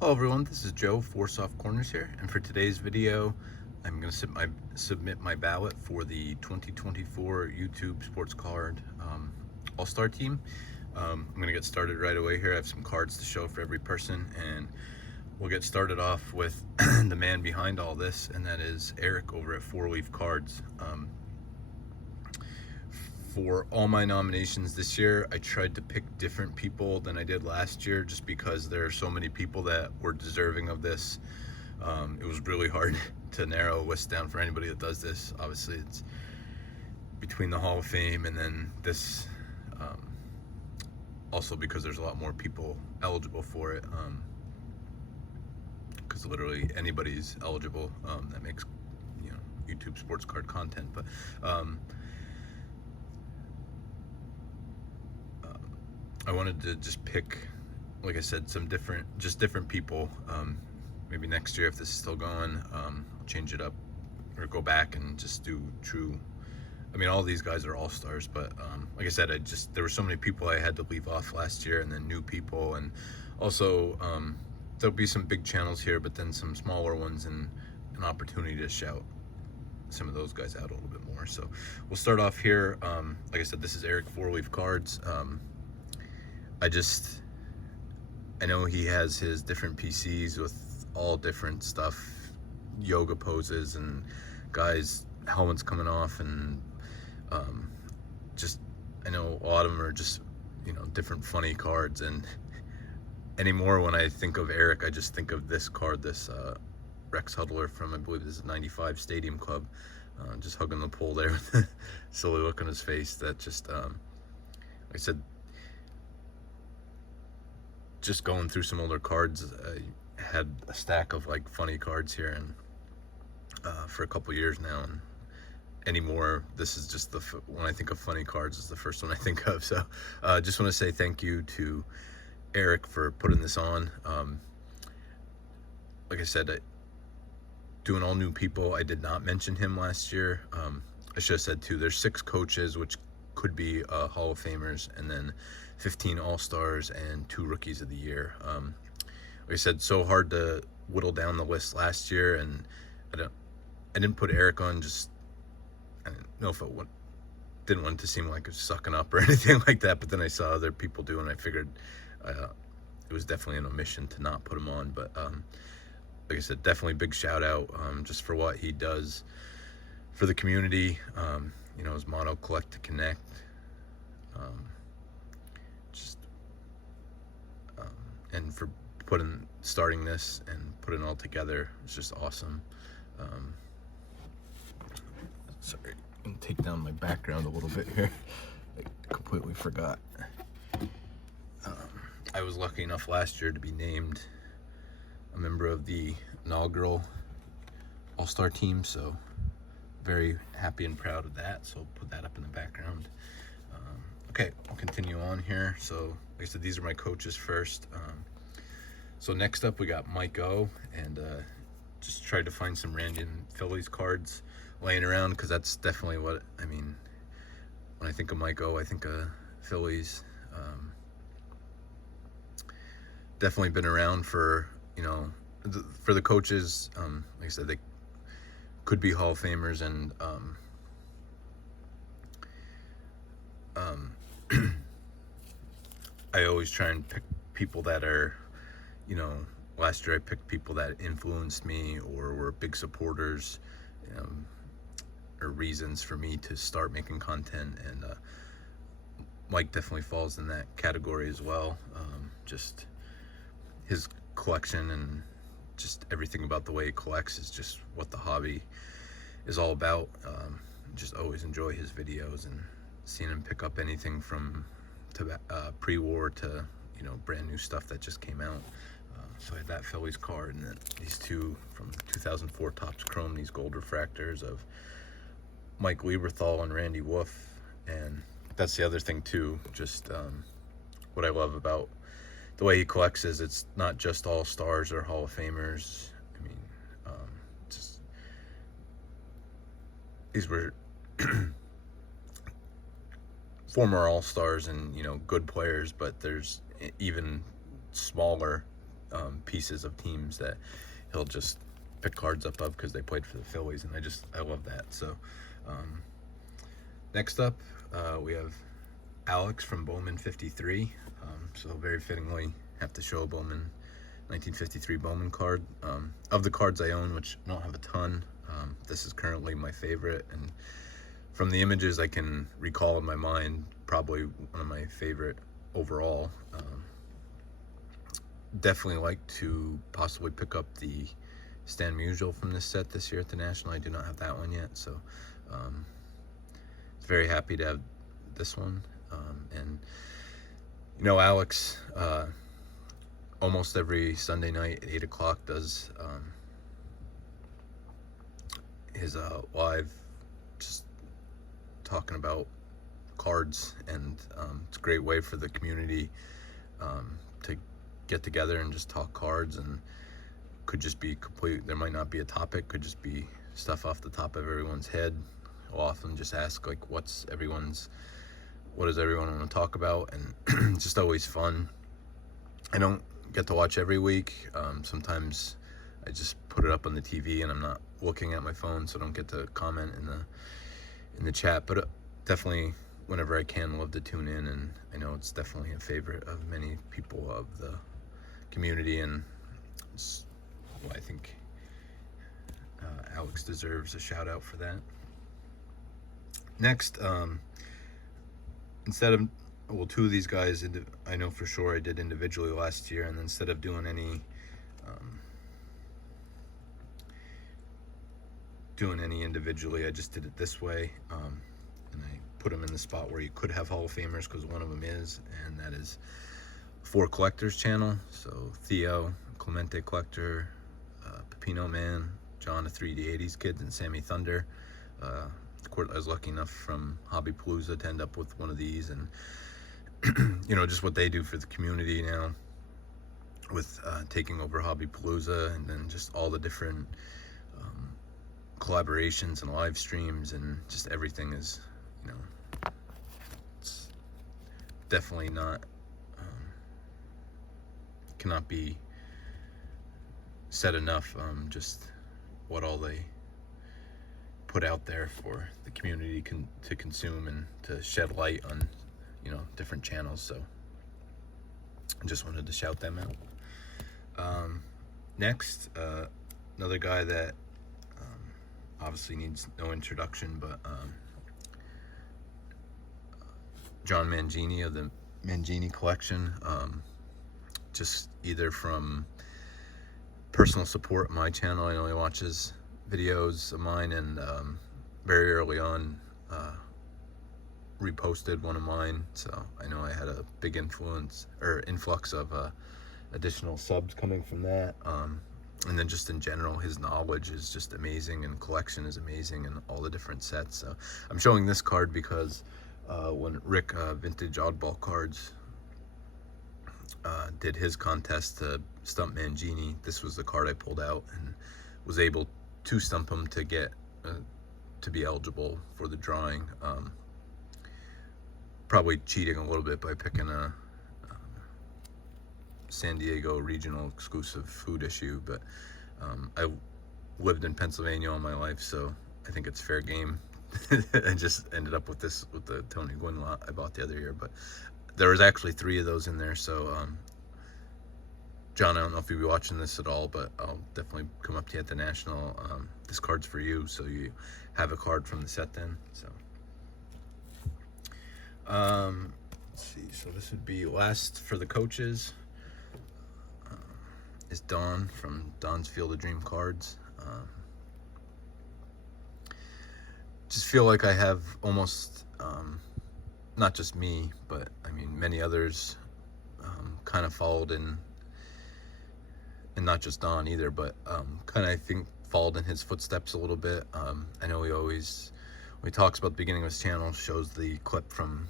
Hello everyone, this is Joe, Four Soft Corners here, and for today's video, I'm going to submit my ballot for the 2024 YouTube Sports Card All-Star Team. I'm going to get started right away here. I have some cards to show for every person, and we'll get started off with the man behind all this, and that is Eric over at Four Leaf Cards. For all my nominations this year, I tried to pick different people than I did last year just because there are so many people that were deserving of this. It was really hard to narrow a list down for anybody that does this. Obviously, it's between the Hall of Fame and then this, also because there's a lot more people eligible for it, because literally anybody's eligible that makes, YouTube sports card content. But I wanted to just pick, like I said, some different people. Maybe next year, if this is still going, I'll change it up or go back and just do true. I mean, all these guys are all-stars, but like I said, there were so many people I had to leave off last year, and then new people, and also there'll be some big channels here, but then some smaller ones, and an opportunity to shout some of those guys out a little bit more. So we'll start off here. Like I said, this is Eric Four Leaf Cards. I know he has his different PCs with all different stuff, yoga poses and guys helmets coming off, and I know a lot of them are just different funny cards. And anymore, when I think of Eric, I just think of this card, this Rex Hudler from, I believe this is 95 Stadium Club, just hugging the pole there with a silly look on his face. That just like I said, just going through some older cards, I had a stack of like funny cards here, and for a couple years now, and anymore, this is just when I think of funny cards, is the first one I think of. So just want to say thank you to Eric for putting this on. Like I said, doing all new people. I did not mention him last year. I should have said too, there's 6 coaches, which could be Hall of Famers, and then 15 All-Stars and 2 Rookies of the Year. Like I said, so hard to whittle down the list last year, and I didn't put Eric on. Just, I didn't know if didn't want it to seem like it was sucking up or anything like that. But then I saw other people do, and I figured it was definitely an omission to not put him on. But like I said, definitely big shout out just for what he does for the community. His motto, collect to connect. And for starting this and putting it all together, it's just awesome. Sorry, I'm gonna take down my background a little bit here. I completely forgot. I was lucky enough last year to be named a member of the inaugural All-Star team, so very happy and proud of that. So I'll put that up in the background. Okay, I'll continue on here. So like I said, these are my coaches first. So next up we got Mike O, and just tried to find some random Phillies cards laying around, because that's definitely what I mean when I think of Mike O. I think of Phillies. Definitely been around for for the coaches. Like I said, they could be Hall of Famers, and I always try and pick people that are, last year I picked people that influenced me or were big supporters, or reasons for me to start making content. And Mike definitely falls in that category as well. Just his collection and just everything about the way he collects is just what the hobby is all about. Just always enjoy his videos, and seeing him pick up anything from pre-war to brand new stuff that just came out. So I had that Phillies card, and then these 2 from 2004 Topps Chrome, these gold refractors of Mike Lieberthal and Randy Wolf. And that's the other thing too, just what I love about the way he collects is it's not just All-Stars or Hall of Famers. I mean, just these were former All-Stars and good players, but there's even smaller pieces of teams that he'll just pick cards up of because they played for the Phillies, and I love that. So next up, we have Alex from Bowman 53. So very fittingly have to show a Bowman 1953 Bowman card. Of the cards I own, which I don't have a ton, this is currently my favorite, and from the images I can recall in my mind, probably one of my favorite overall. Definitely like to possibly pick up the Stan Musial from this set this year at the National. I do not have that one yet, so very happy to have this one. And you know, Alex almost every Sunday night at 8 o'clock does his live, just talking about cards, and it's a great way for the community to get together and just talk cards. And could just be complete, there might not be a topic, could just be stuff off the top of everyone's head. I'll often just ask, like, what does everyone want to talk about? And it's just always fun. I don't get to watch every week. Sometimes I just put it up on the TV and I'm not looking at my phone, so I don't get to comment in the chat. But definitely, whenever I can, love to tune in. And I know it's definitely a favorite of many people of the community, and I think Alex deserves a shout out for that. Next, instead of, well, two of these guys I know for sure I did individually last year, and instead of doing any individually, I just did it this way, and I put them in the spot where you could have Hall of Famers, because one of them is, and that is For Collectors channel. So Theo, Clemente Collector, Pepino Man, John the 3D80s Kids, and Sammy Thunder. I was lucky enough from Hobbypalooza to end up with one of these, and you know, just what they do for the community now with taking over Hobbypalooza, and then just all the different collaborations and live streams, and just everything is, you know, it's definitely not cannot be said enough, just what all they put out there for the community to consume and to shed light on, you know, different channels. So I just wanted to shout them out. Next, another guy that obviously needs no introduction, but John Mangini of the Mangini collection. Just either from personal support on my channel, I know he watches videos of mine, and very early on reposted one of mine, so I know I had a big influx of additional subs coming from that. And then just in general, his knowledge is just amazing, and collection is amazing, and all the different sets. So I'm showing this card because when Rick Vintage Oddball Cards did his contest to stump Mangini, this was the card I pulled out and was able to stump him to get to be eligible for the drawing. Probably cheating a little bit by picking a San Diego regional exclusive food issue, but I lived in Pennsylvania all my life, so I think it's fair game. I just ended up with this, with the Tony Gwynn lot I bought the other year, but there was actually 3 of those in there. So John, I don't know if you'll be watching this at all, but I'll definitely come up to you at the National. This card's for you, so you have a card from the set then. So let's see, so this would be last for the coaches. Is Don from Don's Field of Dream Cards. Just feel like I have almost, not just me, but I mean many others kind of followed in, and not just Don either, but kind of, I think, followed in his footsteps a little bit. I know he always, when he talks about the beginning of his channel, shows the clip from,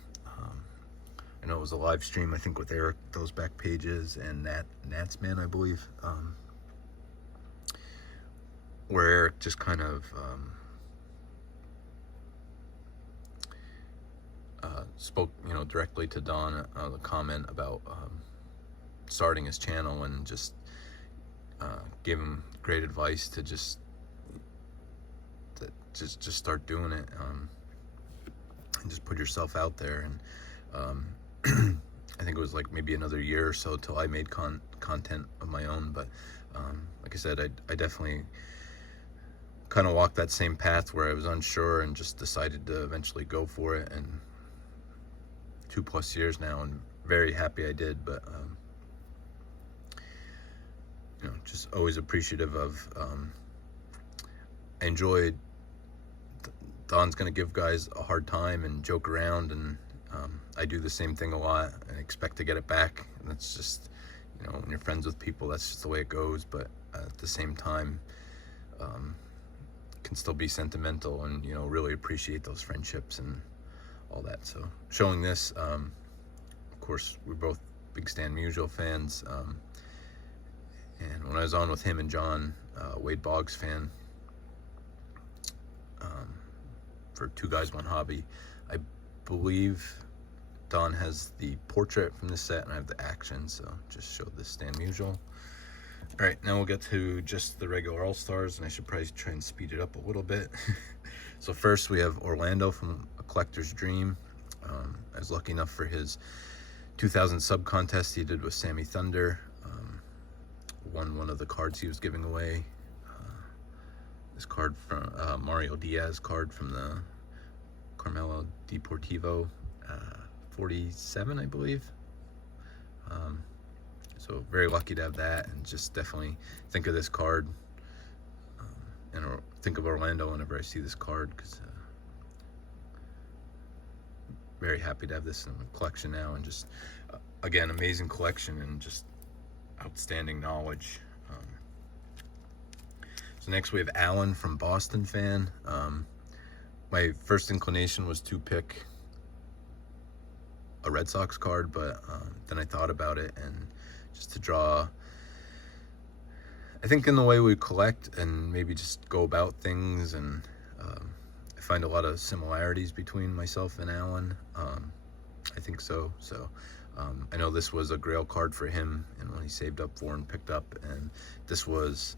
I know it was a live stream, I think with Eric, those back pages, and Nat's Man, I believe, where Eric just kind of spoke, you know, directly to Don, the comment about starting his channel, and just gave him great advice to just start doing it, and just put yourself out there. And I think it was like maybe another year or so till I made content of my own. But like I said, I definitely kind of walked that same path where I was unsure and just decided to eventually go for it. And 2+ years now, and very happy I did. But just always appreciative of, I enjoyed, Don's gonna give guys a hard time and joke around, and I do the same thing a lot and expect to get it back. And that's just, when you're friends with people, that's just the way it goes. But at the same time, can still be sentimental and, really appreciate those friendships and all that. So showing this, of course, we're both big Stan Musial fans. And when I was on with him and John, Wade Boggs fan, for Two Guys One Hobby, I believe Don has the portrait from this set and I have the action, so just showed this Stan Musial. All right, now we'll get to just the regular All-Stars, and I should probably try and speed it up a little bit. So first we have Orlando from A Collector's Dream. I was lucky enough for his 2000 sub contest he did with Sammy Thunder. Won one of the cards he was giving away. This card from Mario Diaz card from the Carmelo Deportivo, 47, I believe. So very lucky to have that, and just definitely think of this card, and think of Orlando whenever I see this card, because very happy to have this in the collection now. And just again, amazing collection and just outstanding knowledge. So next we have Alan from Boston fan. My first inclination was to pick a Red Sox card, but then I thought about it, and just to draw, I think in the way we collect and maybe just go about things, and I find a lot of similarities between myself and Alan. I think so. I know this was a Grail card for him, and when he saved up for and picked up, and this was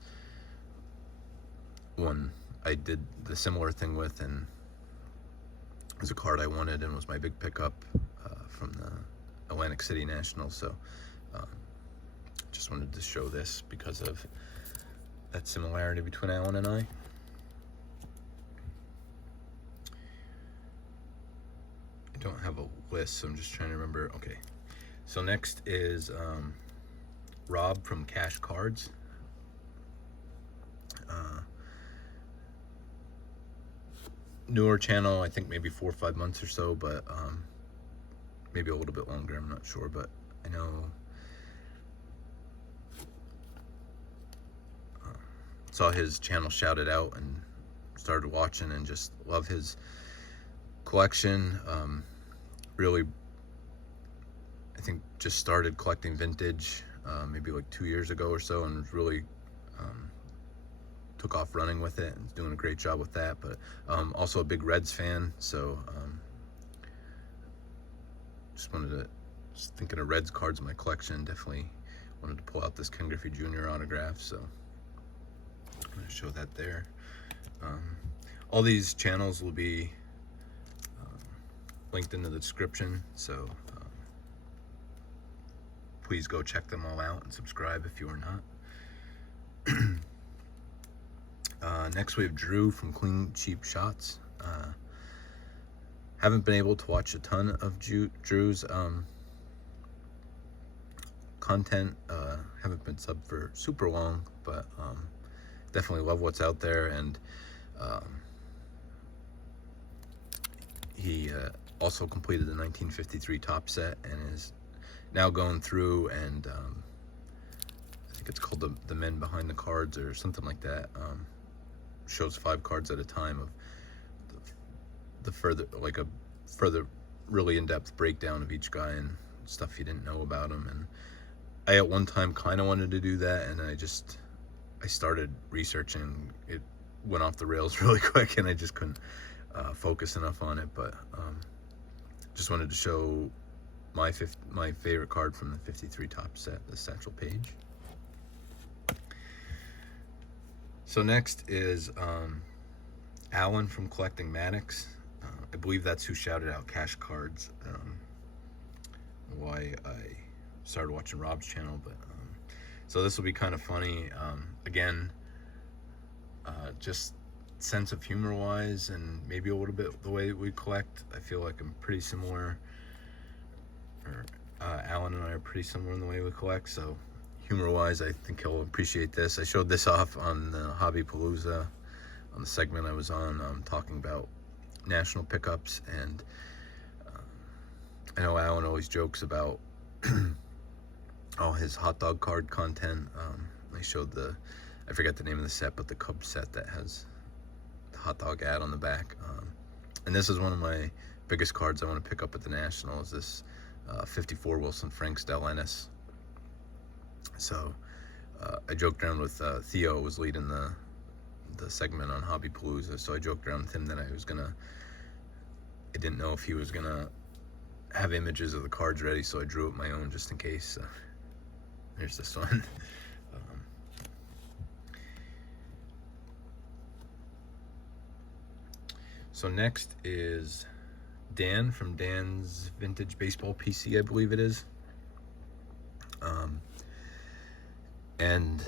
one I did the similar thing with, and it was a card I wanted and was my big pickup from the Atlantic City Nationals. So just wanted to show this because of that similarity between Alan and I. I don't have a list, so I'm just trying to remember. Okay, so next is Rob from Cash Cards. Newer channel, I think maybe 4 or 5 months or so, but maybe a little bit longer, I'm not sure. But I know saw his channel shouted out and started watching, and just love his collection. Really, I think just started collecting vintage maybe like 2 years ago or so, and really took off running with it and is doing a great job with that. But also a big Reds fan, so just thinking of Reds cards in my collection, definitely wanted to pull out this Ken Griffey Jr. autograph, so I'm going to show that there. All these channels will be linked in the description, so please go check them all out and subscribe if you are not. Next we have Drew from Clean Cheap Shots. Haven't been able to watch a ton of Drew's content. Haven't been subbed for super long, but definitely love what's out there. And he also completed the 1953 top set and is now going through, and I think it's called the Men Behind the Cards or something like that. Shows 5 cards at a time of the further, like a further really in-depth breakdown of each guy and stuff you didn't know about him. And I at one time kind of wanted to do that, and I started researching. It went off the rails really quick, and I just couldn't focus enough on it. But just wanted to show my favorite card from the 53 top set, the Satchel Paige. So next is Alan from Collecting Maddox. I believe that's who shouted out Cash Cards. Why I started watching Rob's channel, but so this will be kind of funny. Again, just sense of humor wise, and maybe a little bit the way we collect. I feel like I'm pretty similar, or Alan and I are pretty similar in the way we collect. So humor wise, I think he'll appreciate this. I showed this off on the Hobby Palooza, on the segment I was on, talking about national pickups, and I know Alan always jokes about all his hot dog card content. I showed I forget the name of the set, but the Cubs set that has the hot dog ad on the back. And this is one of my biggest cards I want to pick up at the National, is this 54 Wilson Franks Del Ennis. So I joked around with Theo, was leading the segment on Hobby Palooza, so I joked around with him that I didn't know if he was gonna have images of the cards ready, so I drew up my own just in case. There's this one. So next is Dan from Dan's Vintage Baseball PC, I believe it is. And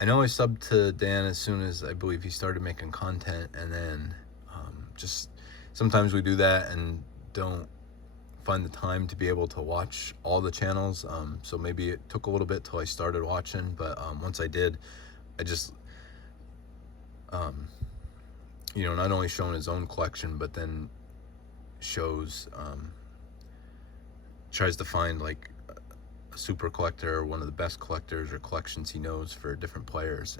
I know I subbed to Dan as soon as I believe he started making content, and then just sometimes we do that and don't find the time to be able to watch all the channels. So maybe it took a little bit till I started watching, but once I did, I just not only showing his own collection, but then shows tries to find like a super collector or one of the best collectors or collections he knows for different players,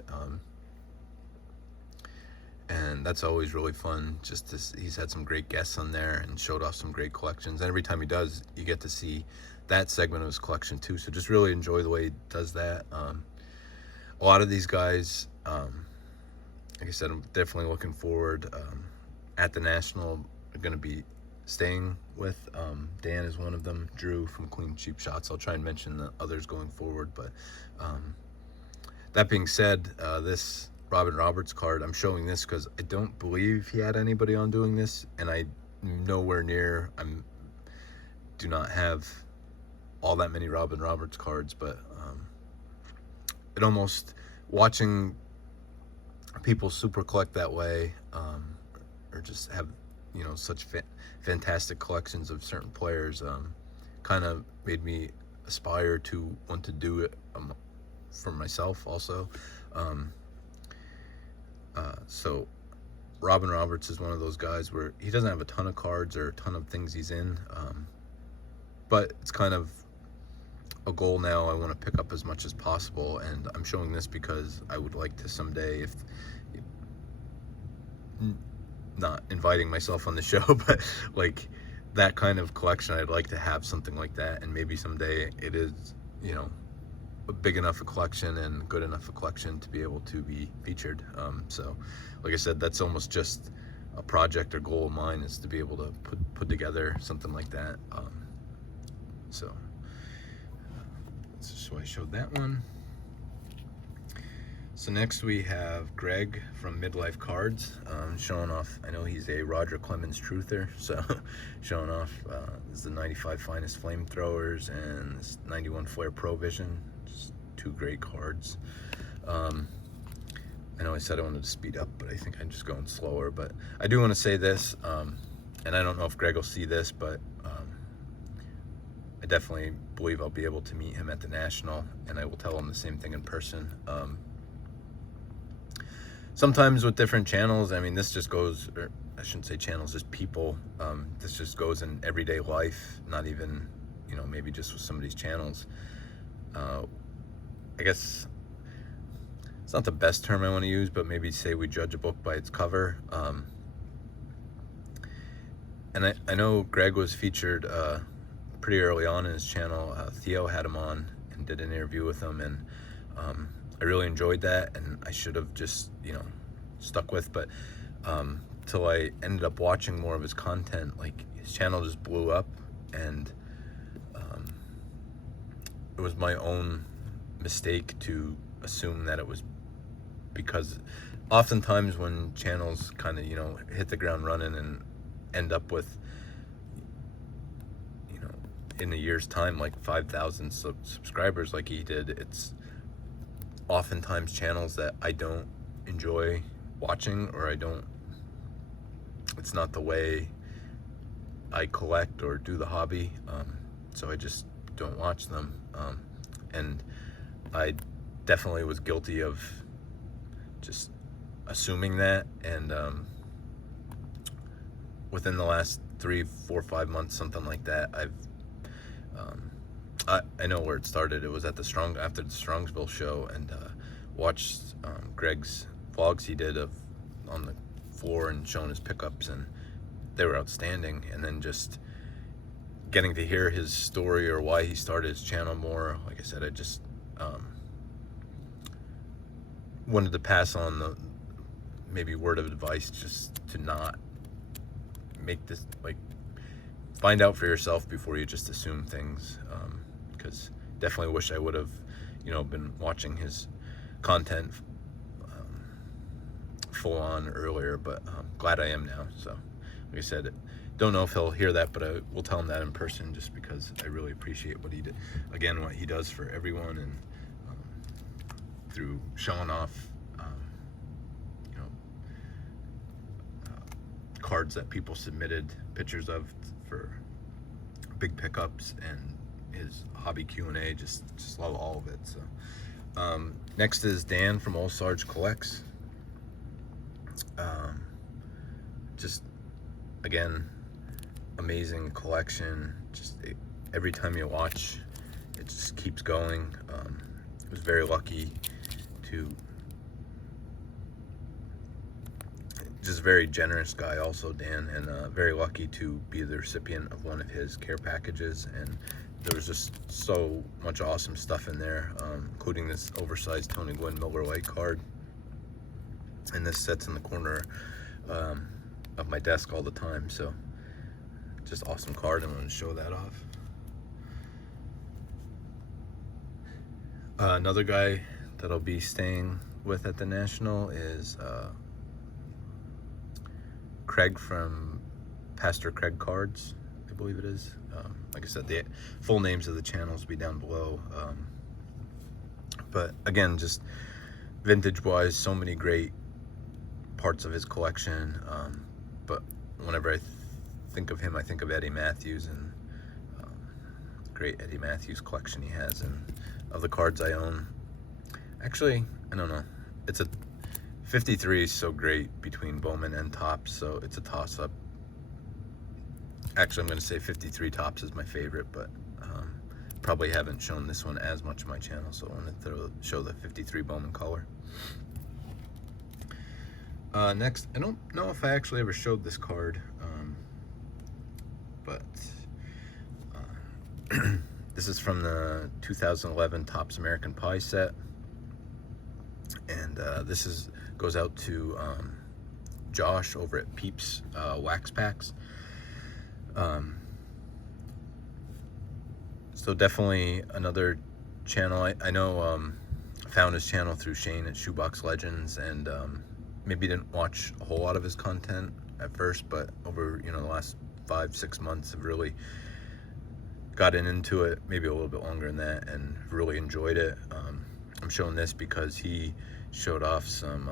and that's always really fun. He's had some great guests on there and showed off some great collections, and every time he does, you get to see that segment of his collection too. So just really enjoy the way he does that. A lot of these guys, like I said, I'm definitely looking forward at the National. I'm going to be staying with. Dan is one of them. Drew from Clean Cheap Shots. I'll try and mention the others going forward. But that being said, this Robin Roberts card, I'm showing this because I don't believe he had anybody on doing this, and I nowhere near, do not have all that many Robin Roberts cards, but it almost, watching people super collect that way, or just have such fantastic collections of certain players, kind of made me aspire to want to do it for myself also. So Robin Roberts is one of those guys where he doesn't have a ton of cards or a ton of things he's in, but it's kind of a goal now. I want to pick up as much as possible, and I'm showing this because I would like to someday, if not inviting myself on the show, but like that kind of collection, I'd like to have something like that, and maybe someday it is a big enough a collection and good enough a collection to be able to be featured. So like I said, that's almost just a project or goal of mine, is to be able to put together something like that. So I showed that one. So next we have Greg from Midlife Cards, showing off. I know he's a Roger Clemens truther, so showing off this is the 95 Finest Flamethrowers and this 91 Flare Pro Vision. Just two great cards. I know I said I wanted to speed up, but I think I'm just going slower. But I do want to say this, and I don't know if Greg will see this, but I definitely believe I'll be able to meet him at the National, and I will tell him the same thing in person. Sometimes with different channels, I mean, this just goes, or I shouldn't say channels, just people. This just goes in everyday life, not even, maybe just with somebody's channels. I guess it's not the best term I want to use, but maybe say we judge a book by its cover. And I know Greg was featured pretty early on in his channel. Theo had him on and did an interview with him, and I really enjoyed that, and I should have just stuck with, but till I ended up watching more of his content, like his channel just blew up, and it was my own mistake to assume that it was because oftentimes when channels kind of, hit the ground running and end up with, in a year's time, like 5,000 subscribers like he did, it's oftentimes channels that I don't enjoy watching, or it's not the way I collect or do the hobby, so I just don't watch them. And I definitely was guilty of just assuming that, and within the last 3, 4, 5 months, something like that, I know where it started. It was at after the Strongsville show, and watched Greg's vlogs he did on the floor and showing his pickups, and they were outstanding. And then just getting to hear his story, or why he started his channel more. Like I said, I just wanted to pass on the maybe word of advice, just to not make this, like, find out for yourself before you just assume things, because definitely wish I would have been watching his content full on earlier, but glad I am now. So like I said, don't know if he'll hear that, but I will tell him that in person, just because I really appreciate what he did, again, what he does for everyone, and through showing off cards that people submitted pictures of for big pickups, and his hobby Q&A, just love all of it. So next is Dan from Old Sarge Collects. Just again, amazing collection. Just every time you watch, it just keeps going. I was very lucky to, just very generous guy also, Dan, and very lucky to be the recipient of one of his care packages. And there was just so much awesome stuff in there, including this oversized Tony Gwynn Miller Lite card, and this sits in the corner of my desk all the time. So just awesome card, and I want to show that off. Another guy that I'll be staying with at the National is Craig from Pastor Craig Cards, I believe it is. Like I said, the full names of the channels will be down below. But again, just vintage wise, so many great parts of his collection. But whenever I think of him, I think of Eddie Matthews, and great Eddie Matthews collection he has. And of the cards I own, actually, I don't know, it's a 53 is so great between Bowman and Topps, so it's a toss-up. Actually, I'm going to say 53 Topps is my favorite, but probably haven't shown this one as much on my channel, so I wanted to show the 53 Bowman color. Next, I don't know if I actually ever showed this card, but this is from the 2011 Topps American Pie set, and this goes out to Josh over at Peeps Wax Packs. So definitely another channel. I know found his channel through Shane at Shoebox Legends, and maybe didn't watch a whole lot of his content at first, but over the last 5-6 months have really gotten into it, maybe a little bit longer than that, and really enjoyed it. I'm showing this because he showed off some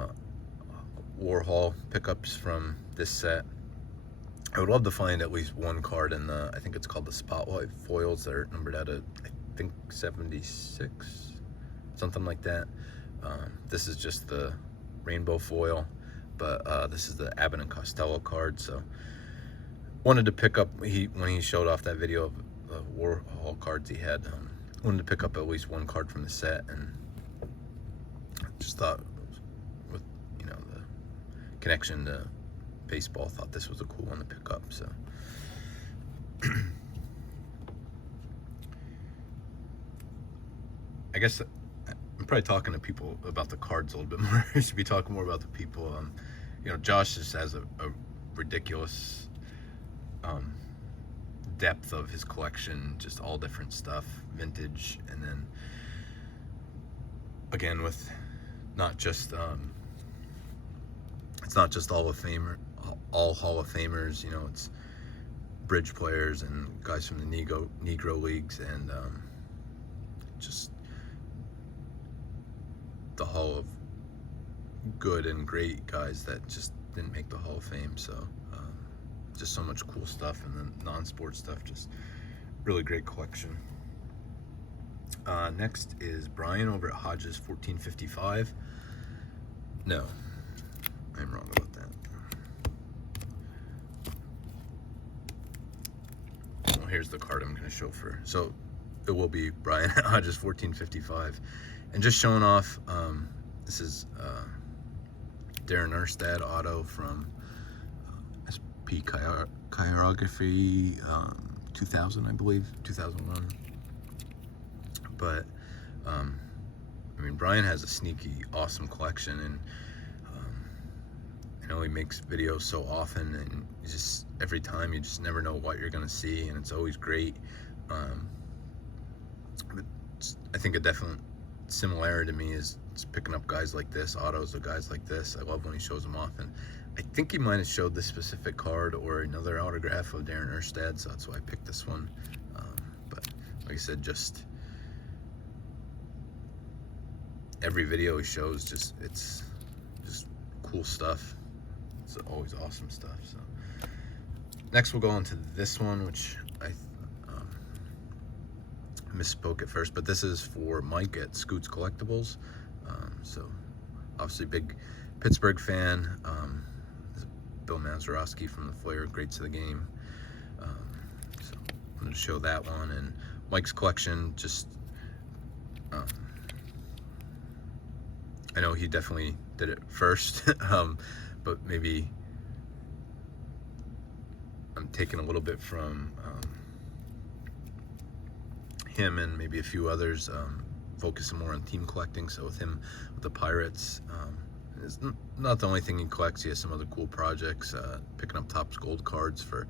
Warhol pickups from this set. I would love to find at least one card in I think it's called the Spotlight foils that are numbered out of, I think, 76, something like that. This is just the rainbow foil, but this is the Abbott and Costello card. So wanted to pick up, when he showed off that video of the Warhol cards he had, wanted to pick up at least one card from the set, and just thought, with the connection to baseball, thought this was a cool one to pick up. So I guess I'm probably talking to people about the cards a little bit more. I should be talking more about the people. Josh just has a ridiculous depth of his collection, just all different stuff, vintage, and then again, with not just it's not just all Hall of Famers. You know, it's bridge players and guys from the Negro leagues, and just the Hall of good and great guys that just didn't make the Hall of Fame. So just so much cool stuff, and then non-sport stuff, just really great collection. Next is Brian over at Hodges 1455. No, I'm wrong about that. Well, here's the card I'm going to show for. So it will be Brian at Hodges 1455, and just showing off. This is Darren Erstad auto from SP Chirography 2000, I believe, 2001. But I mean, Brian has a sneaky, awesome collection, and I know he makes videos so often, and just every time you just never know what you're gonna see, and it's always great. But I think a definite similarity to me is picking up guys like this, autos of guys like this. I love when he shows them off, and I think he might have showed this specific card or another autograph of Darren Erstad, so that's why I picked this one. But like I said, just every video he shows, it's just cool stuff. It's always awesome stuff. So next we'll go into this one, which I misspoke at first, but this is for Mike at Scoots Collectibles. So obviously big Pittsburgh fan. Bill Mazeroski from the Flair, greats of the game. So I'm going to show that one, and Mike's collection. Just I know he definitely did it first, but maybe I'm taking a little bit from him and maybe a few others, focusing more on team collecting. So with him, with the Pirates, it's not the only thing he collects. He has some other cool projects, picking up Topps Gold cards for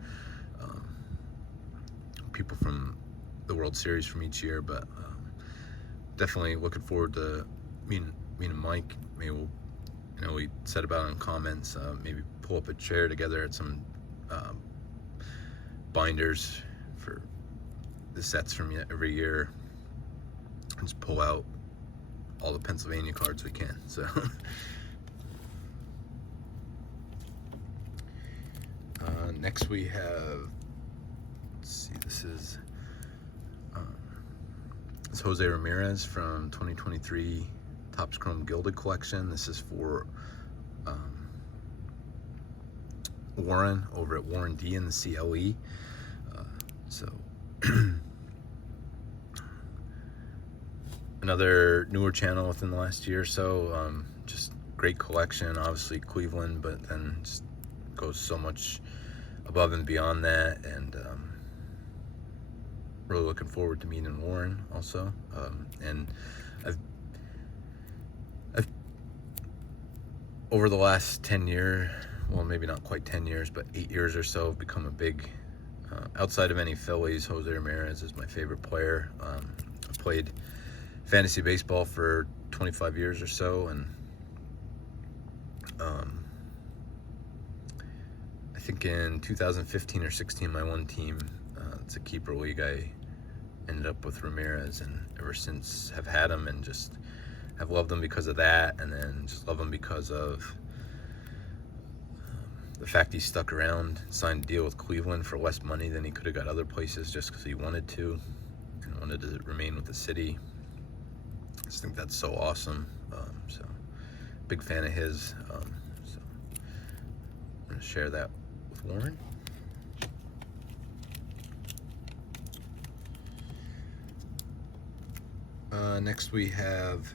people from the World Series from each year. But definitely looking forward to meeting Mike. Maybe we'll, you know, we said about it in comments, maybe pull up a chair together at some binders for the sets from every year, and just pull out all the Pennsylvania cards we can. So next we have, let's see, this is it's Jose Ramirez from 2023 Topps Chrome Gilded collection. This is for Warren over at Warren D in the CLE. So another newer channel within the last year or so. Just great collection, obviously Cleveland, but then just goes so much above and beyond that, and really looking forward to meeting Warren also. And I've over the last 10 years, well, maybe not quite 10 years, but 8 years or so, become a big, outside of any Phillies, Jose Ramirez is my favorite player. I played fantasy baseball for 25 years or so, and I think in 2015 or 16, my one team, it's a keeper league, I ended up with Ramirez, and ever since have had him, and just have loved him because of that, and then just love him because of the fact he stuck around, signed a deal with Cleveland for less money than he could have got other places, just because he wanted to, and wanted to remain with the city. I just think that's so awesome. So big fan of his. So I'm going to share that with Warren. Next we have,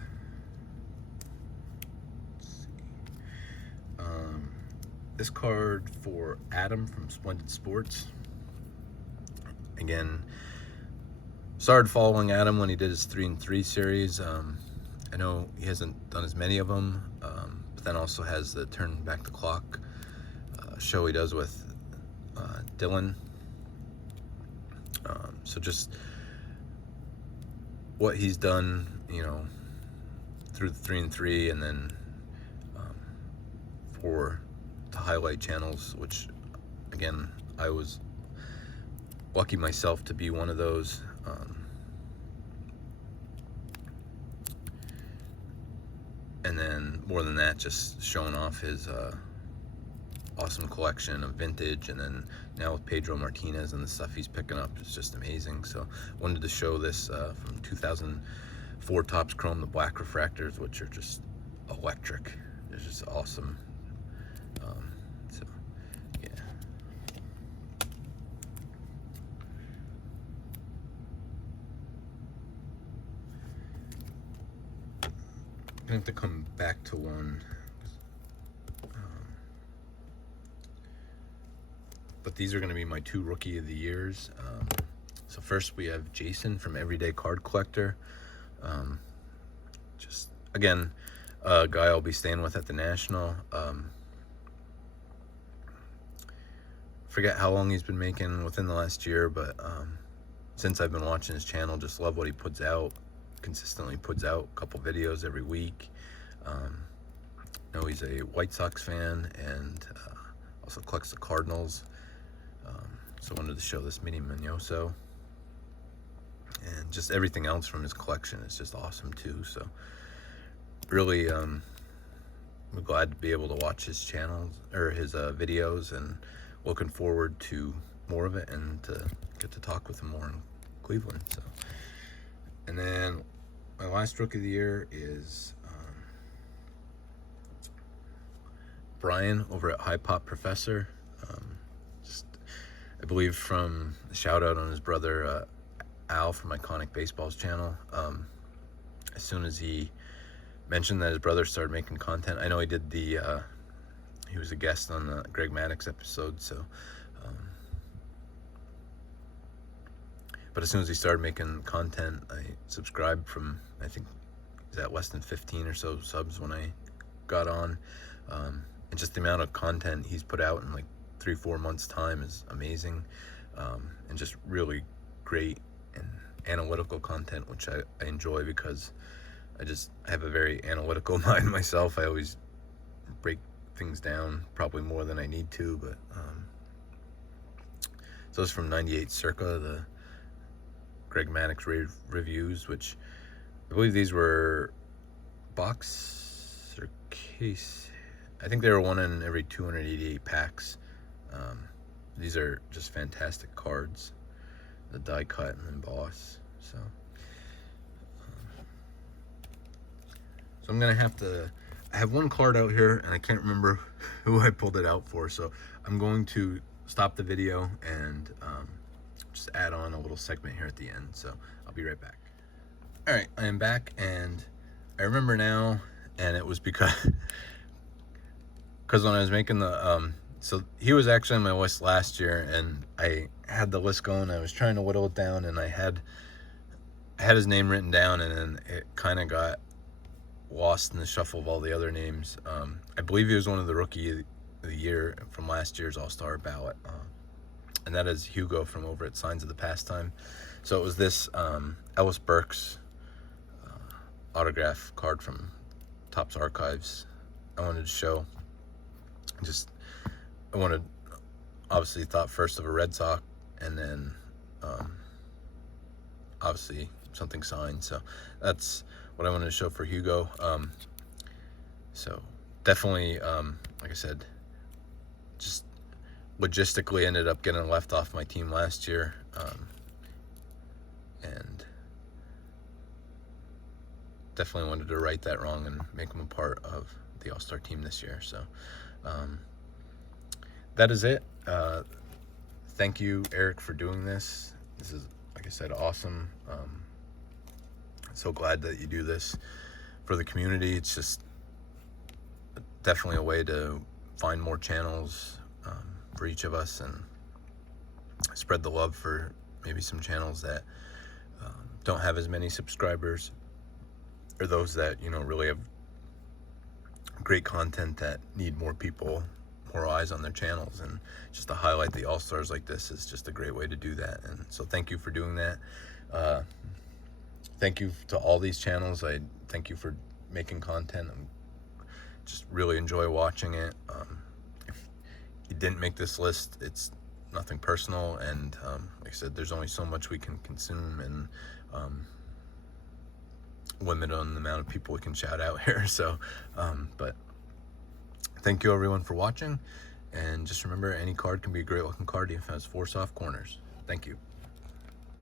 this card for Adam from Splendid Sports. Again, started following Adam when he did his 3-and-3 series. I know he hasn't done as many of them, but then also has the Turn Back the Clock show he does with Dylan. So just what he's done, you know, through the 3 and 3, and then for the highlight channels, which again, I was lucky myself to be one of those. And then more than that, just showing off his awesome collection of vintage, and then now with Pedro Martinez and the stuff he's picking up is just amazing. So wanted to show this from 2004 Topps Chrome, the black refractors, which are just electric. They're just awesome. So yeah. I'm gonna have to come back to one. But these are going to be my 2 Rookie of the Years. So first we have Jason from Everyday Card Collector. Just, again, a guy I'll be staying with at the National. Forget how long he's been making within the last year, but since I've been watching his channel, just love what he puts out. Consistently puts out a couple videos every week. I know he's a White Sox fan, and also collects the Cardinals. So I wanted to show this Mini Mignoso, and just everything else from his collection is just awesome too. So really, I'm glad to be able to watch his channels or his videos, and looking forward to more of it and to get to talk with him more in Cleveland. So, and then my last Rookie of the Year is Brian over at High Pop Professor. I believe from the shout out on his brother Al from Iconic Baseball's channel. As soon as he mentioned that his brother started making content, I know he did the he was a guest on the Greg Maddox episode, so but as soon as he started making content, I subscribed. From, I think he's at less than 15 or so subs when I got on, and just the amount of content he's put out in like 3-4 months time is amazing, and just really great and analytical content, which I enjoy, because I have a very analytical mind myself. I always break things down probably more than I need to, but so it's from 98 Circa, the Greg Maddox reviews, which I believe these were box or case. I think they were 1 in every 288 packs. These are just fantastic cards, the die cut and emboss. So I'm gonna have to, I have one card out here and I can't remember who I pulled it out for, so I'm going to stop the video and just add on a little segment here at the end. So I'll be right back. All right, I am back, and I remember now, and it was because when I was making the so he was actually on my list last year, and I had the list going. I was trying to whittle it down, and I had his name written down, and then it kind of got lost in the shuffle of all the other names. I believe he was one of the Rookie of the Year from last year's All-Star ballot, and that is Hugo from over at Signs of the Pastime. So it was this Ellis Burks autograph card from Topps Archives I wanted to show. I wanted, obviously thought first of a Red Sox, and then obviously something signed. So that's what I wanted to show for Hugo. So definitely, like I said, just logistically ended up getting left off my team last year, and definitely wanted to right that wrong and make him a part of the All-Star team this year. So that is it. Thank you, Eric, for doing this. This is, like I said, awesome. So glad that you do this for the community. It's just definitely a way to find more channels for each of us, and spread the love for maybe some channels that don't have as many subscribers, or those that, you know, really have great content that need more people, more eyes on their channels. And just to highlight the All-Stars like this is just a great way to do that. And so thank you for doing that. Thank you to all these channels. I thank you for making content. Just really enjoy watching it. If you didn't make this list, it's nothing personal, and like I said, there's only so much we can consume, and limit on the amount of people we can shout out here. So but thank you everyone for watching, and just remember, any card can be a great looking card if it has 4 soft corners. Thank you.